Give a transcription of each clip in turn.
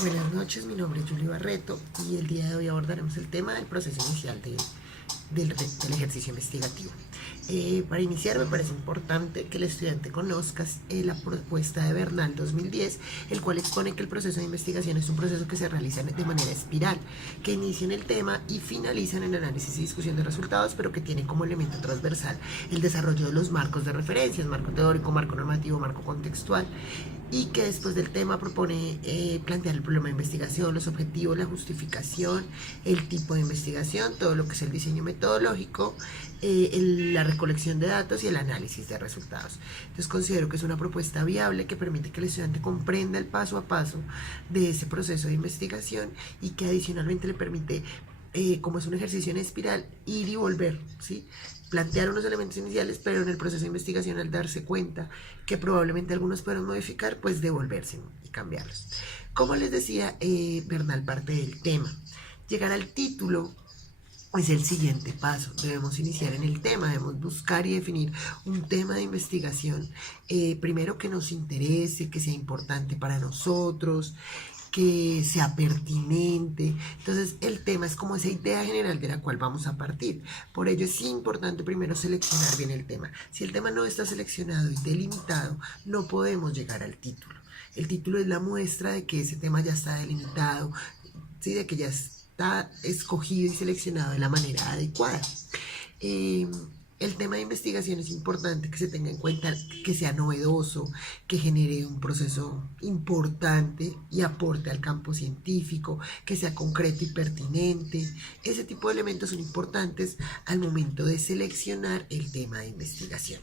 Buenas noches, mi nombre es Julie Barreto y el día de hoy abordaremos el tema del proceso inicial del ejercicio investigativo. Para iniciar me parece importante que el estudiante conozca la propuesta de Bernal 2010, el cual expone que el proceso de investigación es un proceso que se realiza de manera espiral, que inicia en el tema y finaliza en el análisis y discusión de resultados, pero que tiene como elemento transversal el desarrollo de los marcos de referencias, marco teórico, marco normativo, marco contextual, y que después del tema propone plantear el problema de investigación, los objetivos, la justificación, el tipo de investigación, todo lo que es el diseño metodológico, la recolección de datos y el análisis de resultados. Entonces considero que es una propuesta viable que permite que el estudiante comprenda el paso a paso de ese proceso de investigación y que adicionalmente le permite, como es un ejercicio en espiral, ir y volver, ¿sí? Plantear unos elementos iniciales, pero en el proceso de investigación, al darse cuenta que probablemente algunos pueden modificar, pues devolverse y cambiarlos. Como les decía, Bernal parte del tema. Llegar al título es el siguiente paso. Debemos iniciar en el tema, debemos buscar y definir un tema de investigación, primero que nos interese, que sea importante para nosotros, que sea pertinente. Entonces el tema es como esa idea general de la cual vamos a partir. Por ello es importante primero seleccionar bien el tema. Si el tema no está seleccionado y delimitado, no podemos llegar al título. El título es la muestra de que ese tema ya está delimitado, ¿sí? De que ya está escogido y seleccionado de la manera adecuada. Eh, el tema de investigación es importante que se tenga en cuenta, que sea novedoso, que genere un proceso importante y aporte al campo científico, que sea concreto y pertinente. Ese tipo de elementos son importantes al momento de seleccionar el tema de investigación.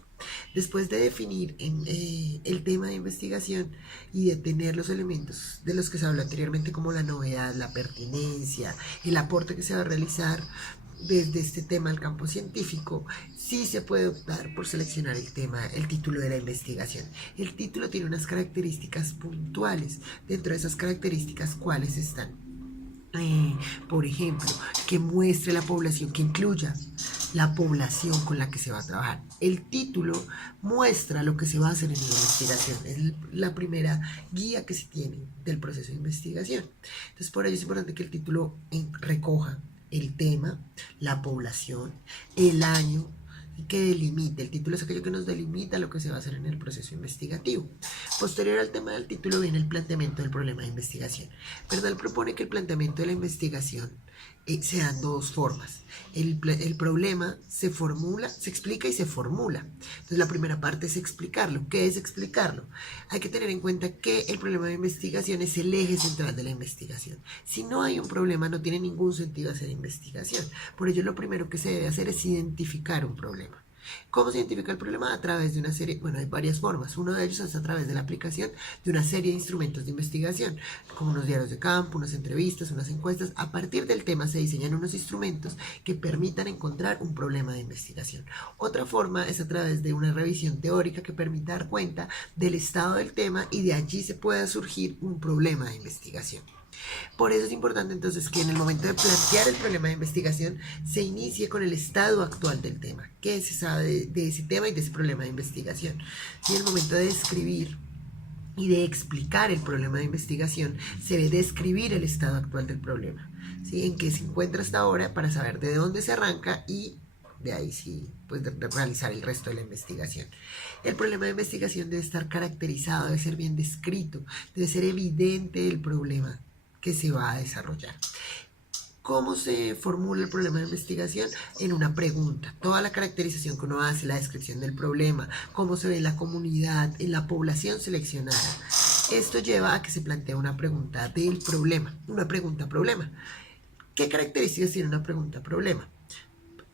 Después de definir el tema de investigación y de tener los elementos de los que se habló anteriormente, como la novedad, la pertinencia, el aporte que se va a realizar desde este tema al campo científico, sí se puede optar por seleccionar el título de la investigación. El título tiene unas características puntuales. Dentro de esas características, ¿cuáles están? Por ejemplo, que muestre la población, que incluya la población con la que se va a trabajar. El título muestra lo que se va a hacer en la investigación. Es la primera guía que se tiene del proceso de investigación. Entonces, por ello es importante que el título recoja el tema, la población, el año, que delimite. El título es aquello que nos delimita lo que se va a hacer en el proceso investigativo. Posterior al tema del título viene el planteamiento del problema de investigación. Bernal propone que el planteamiento de la investigación se dan dos formas. El problema se formula, se explica y se formula. Entonces la primera parte es explicarlo. ¿Qué es explicarlo? Hay que tener en cuenta que el problema de investigación es el eje central de la investigación. Si no hay un problema, no tiene ningún sentido hacer investigación. Por ello lo primero que se debe hacer es identificar un problema. ¿Cómo se identifica el problema? A través de una serie, bueno, hay varias formas. Uno de ellos es a través de la aplicación de una serie de instrumentos de investigación, como unos diarios de campo, unas entrevistas, unas encuestas. A partir del tema se diseñan unos instrumentos que permitan encontrar un problema de investigación. Otra forma es a través de una revisión teórica que permita dar cuenta del estado del tema y de allí se pueda surgir un problema de investigación. Por eso es importante entonces que en el momento de plantear el problema de investigación se inicie con el estado actual del tema, qué se sabe de ese tema y de ese problema de investigación. Y en el momento de describir y de explicar el problema de investigación, se debe describir el estado actual del problema, ¿sí? En qué se encuentra hasta ahora para saber de dónde se arranca y de ahí sí, pues de realizar el resto de la investigación. El problema de investigación debe estar caracterizado, debe ser bien descrito, debe ser evidente el problema que se va a desarrollar. ¿Cómo se formula el problema de investigación? En una pregunta. Toda la caracterización que uno hace, la descripción del problema, cómo se ve en la comunidad, en la población seleccionada. Esto lleva a que se plantee una pregunta del problema, una pregunta-problema. ¿Qué características tiene una pregunta-problema?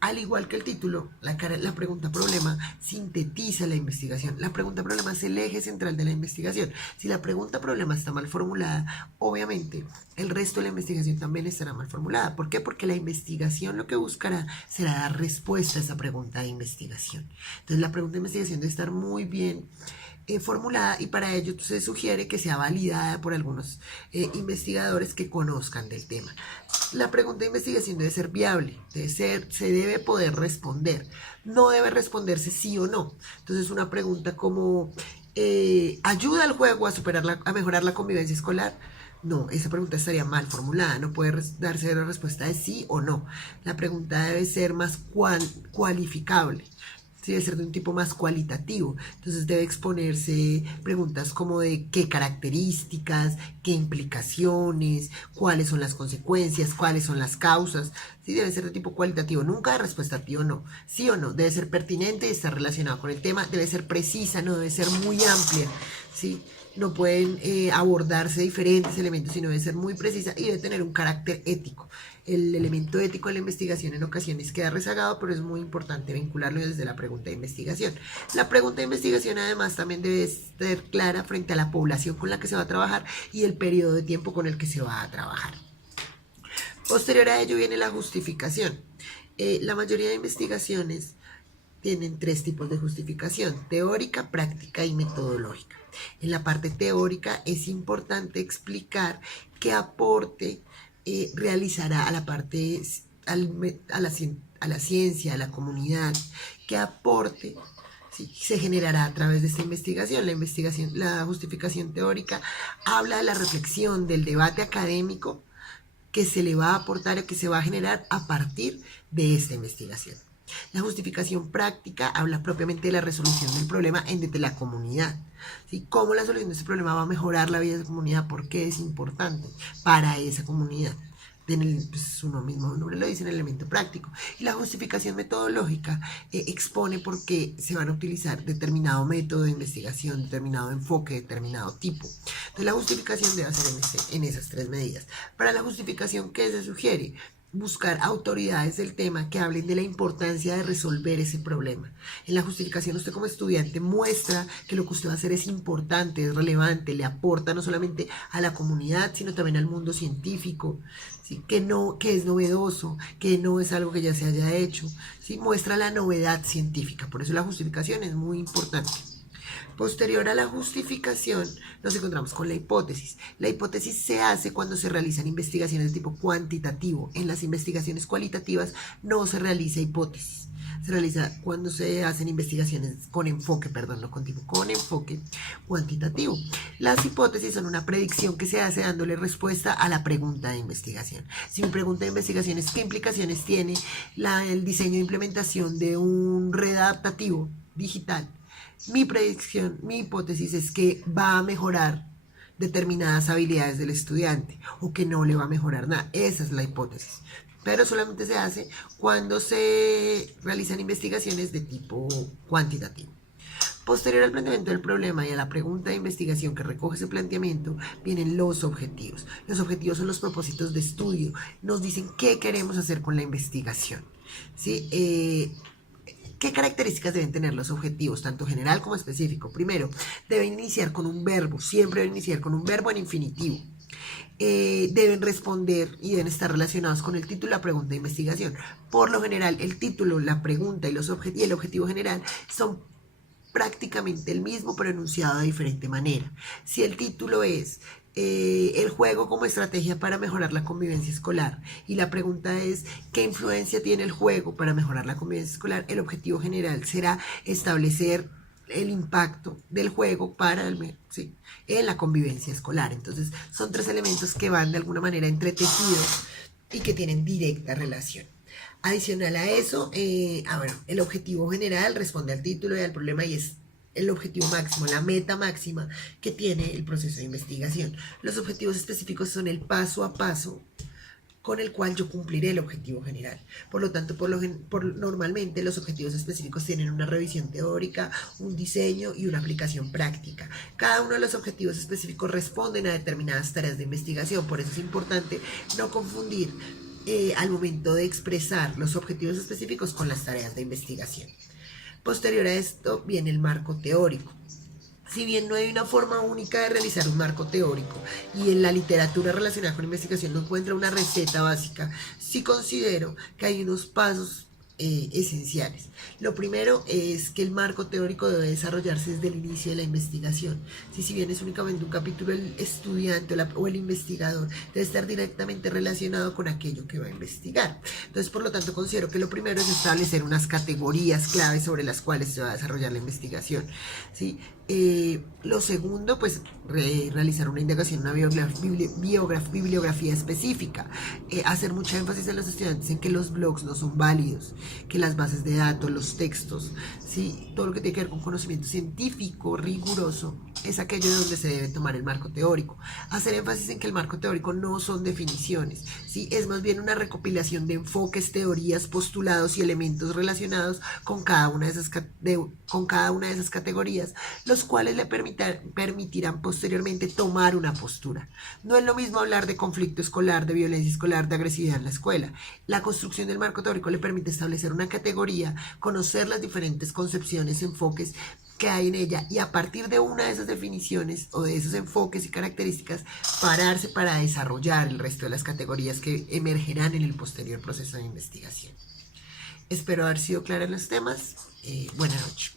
Al igual que el título, la pregunta problema sintetiza la investigación. La pregunta problema es el eje central de la investigación. Si la pregunta problema está mal formulada, obviamente el resto de la investigación también estará mal formulada. ¿Por qué? Porque la investigación lo que buscará será dar respuesta a esa pregunta de investigación. Entonces la pregunta de investigación debe estar muy bien formulada y para ello se sugiere que sea validada por algunos investigadores que conozcan del tema. La pregunta de investigación debe ser viable, se debe poder responder, no debe responderse sí o no. Entonces una pregunta como ¿ayuda al juego a mejorar la convivencia escolar? No, esa pregunta estaría mal formulada, no puede darse la respuesta de sí o no. La pregunta debe ser más cualificable, sí, debe ser de un tipo más cualitativo. Entonces debe exponerse preguntas como de qué características, qué implicaciones, cuáles son las consecuencias, cuáles son las causas. Sí, debe ser de tipo cualitativo, nunca de respuesta sí o no. Sí o no, debe ser pertinente y estar relacionado con el tema, debe ser precisa, no debe ser muy amplia. Sí, no pueden abordarse diferentes elementos, sino debe ser muy precisa y debe tener un carácter ético. El elemento ético de la investigación en ocasiones queda rezagado, pero es muy importante vincularlo desde la pregunta de investigación. La pregunta de investigación además también debe ser clara frente a la población con la que se va a trabajar y el periodo de tiempo con el que se va a trabajar. Posterior a ello viene la justificación. La mayoría de investigaciones tienen tres tipos de justificación: teórica, práctica y metodológica. En la parte teórica es importante explicar qué aporte realizará a la parte, a la ciencia, a la comunidad, qué aporte ¿sí? se generará a través de esta investigación. La justificación teórica habla de la reflexión, del debate académico que se le va a aportar o que se va a generar a partir de esta investigación. La justificación práctica habla propiamente de la resolución del problema desde la comunidad. ¿Sí? ¿Cómo la solución de ese problema va a mejorar la vida de esa comunidad? ¿Por qué es importante para esa comunidad? Pues uno mismo nombre lo dice, en el elemento práctico. Y la justificación metodológica expone por qué se van a utilizar determinado método de investigación, determinado enfoque, determinado tipo. Entonces la justificación debe ser en esas tres medidas. Para la justificación, ¿qué se sugiere? Buscar autoridades del tema que hablen de la importancia de resolver ese problema. En la justificación usted como estudiante muestra que lo que usted va a hacer es importante, es relevante, le aporta no solamente a la comunidad, sino también al mundo científico, ¿sí? que es novedoso, que no es algo que ya se haya hecho, ¿sí? Muestra la novedad científica, por eso la justificación es muy importante. Posterior a la justificación, nos encontramos con la hipótesis. La hipótesis se hace cuando se realizan investigaciones de tipo cuantitativo. En las investigaciones cualitativas no se realiza hipótesis. Se realiza cuando se hacen investigaciones con enfoque, no continuo, con enfoque cuantitativo. Las hipótesis son una predicción que se hace dándole respuesta a la pregunta de investigación. Si mi pregunta de investigación es ¿qué implicaciones tiene el diseño e implementación de un red adaptativo digital? Mi predicción, mi hipótesis es que va a mejorar determinadas habilidades del estudiante o que no le va a mejorar nada. Esa es la hipótesis. Pero solamente se hace cuando se realizan investigaciones de tipo cuantitativo. Posterior al planteamiento del problema y a la pregunta de investigación que recoge ese planteamiento, vienen los objetivos. Los objetivos son los propósitos de estudio. Nos dicen qué queremos hacer con la investigación. ¿Sí? ¿Qué características deben tener los objetivos, tanto general como específico? Primero, deben iniciar con un verbo, siempre deben iniciar con un verbo en infinitivo. Deben responder y deben estar relacionados con el título, la pregunta de investigación. Por lo general, el título, la pregunta y el objetivo general son prácticamente el mismo, pero enunciado de diferente manera. Si el título es el juego como estrategia para mejorar la convivencia escolar y la pregunta es ¿qué influencia tiene el juego para mejorar la convivencia escolar? El objetivo general será establecer el impacto del juego en la convivencia escolar. Entonces son tres elementos que van de alguna manera entretejidos y que tienen directa relación. Adicional a eso, el objetivo general responde al título y al problema y es el objetivo máximo, la meta máxima que tiene el proceso de investigación. Los objetivos específicos son el paso a paso con el cual yo cumpliré el objetivo general. Por lo tanto, normalmente los objetivos específicos tienen una revisión teórica, un diseño y una aplicación práctica. Cada uno de los objetivos específicos responden a determinadas tareas de investigación, por eso es importante no confundir al momento de expresar los objetivos específicos con las tareas de investigación. Posterior a esto viene el marco teórico. Si bien no hay una forma única de realizar un marco teórico y en la literatura relacionada con investigación no encuentra una receta básica, sí considero que hay unos pasos esenciales. Lo primero es que el marco teórico debe desarrollarse desde el inicio de la investigación. Si bien es únicamente un capítulo, el estudiante o el investigador debe estar directamente relacionado con aquello que va a investigar. Entonces, por lo tanto, considero que lo primero es establecer unas categorías claves sobre las cuales se va a desarrollar la investigación. ¿Sí? Lo segundo, pues realizar una indagación, una bibliografía específica. Hacer mucho énfasis en los estudiantes en que los blogs no son válidos, que las bases de datos, los textos, ¿sí? Todo lo que tiene que ver con conocimiento científico riguroso es aquello de donde se debe tomar el marco teórico. Hacer énfasis en que el marco teórico no son definiciones, ¿sí? Es más bien una recopilación de enfoques, teorías, postulados y elementos relacionados con cada una de esas categorías, los cuales le permitirán posteriormente tomar una postura. No es lo mismo hablar de conflicto escolar, de violencia escolar, de agresividad en la escuela. La construcción del marco teórico le permite establecer una categoría, conocer las diferentes concepciones, enfoques que hay en ella y a partir de una de esas definiciones o de esos enfoques y características pararse para desarrollar el resto de las categorías que emergerán en el posterior proceso de investigación. Espero haber sido clara en los temas. Buenas noches.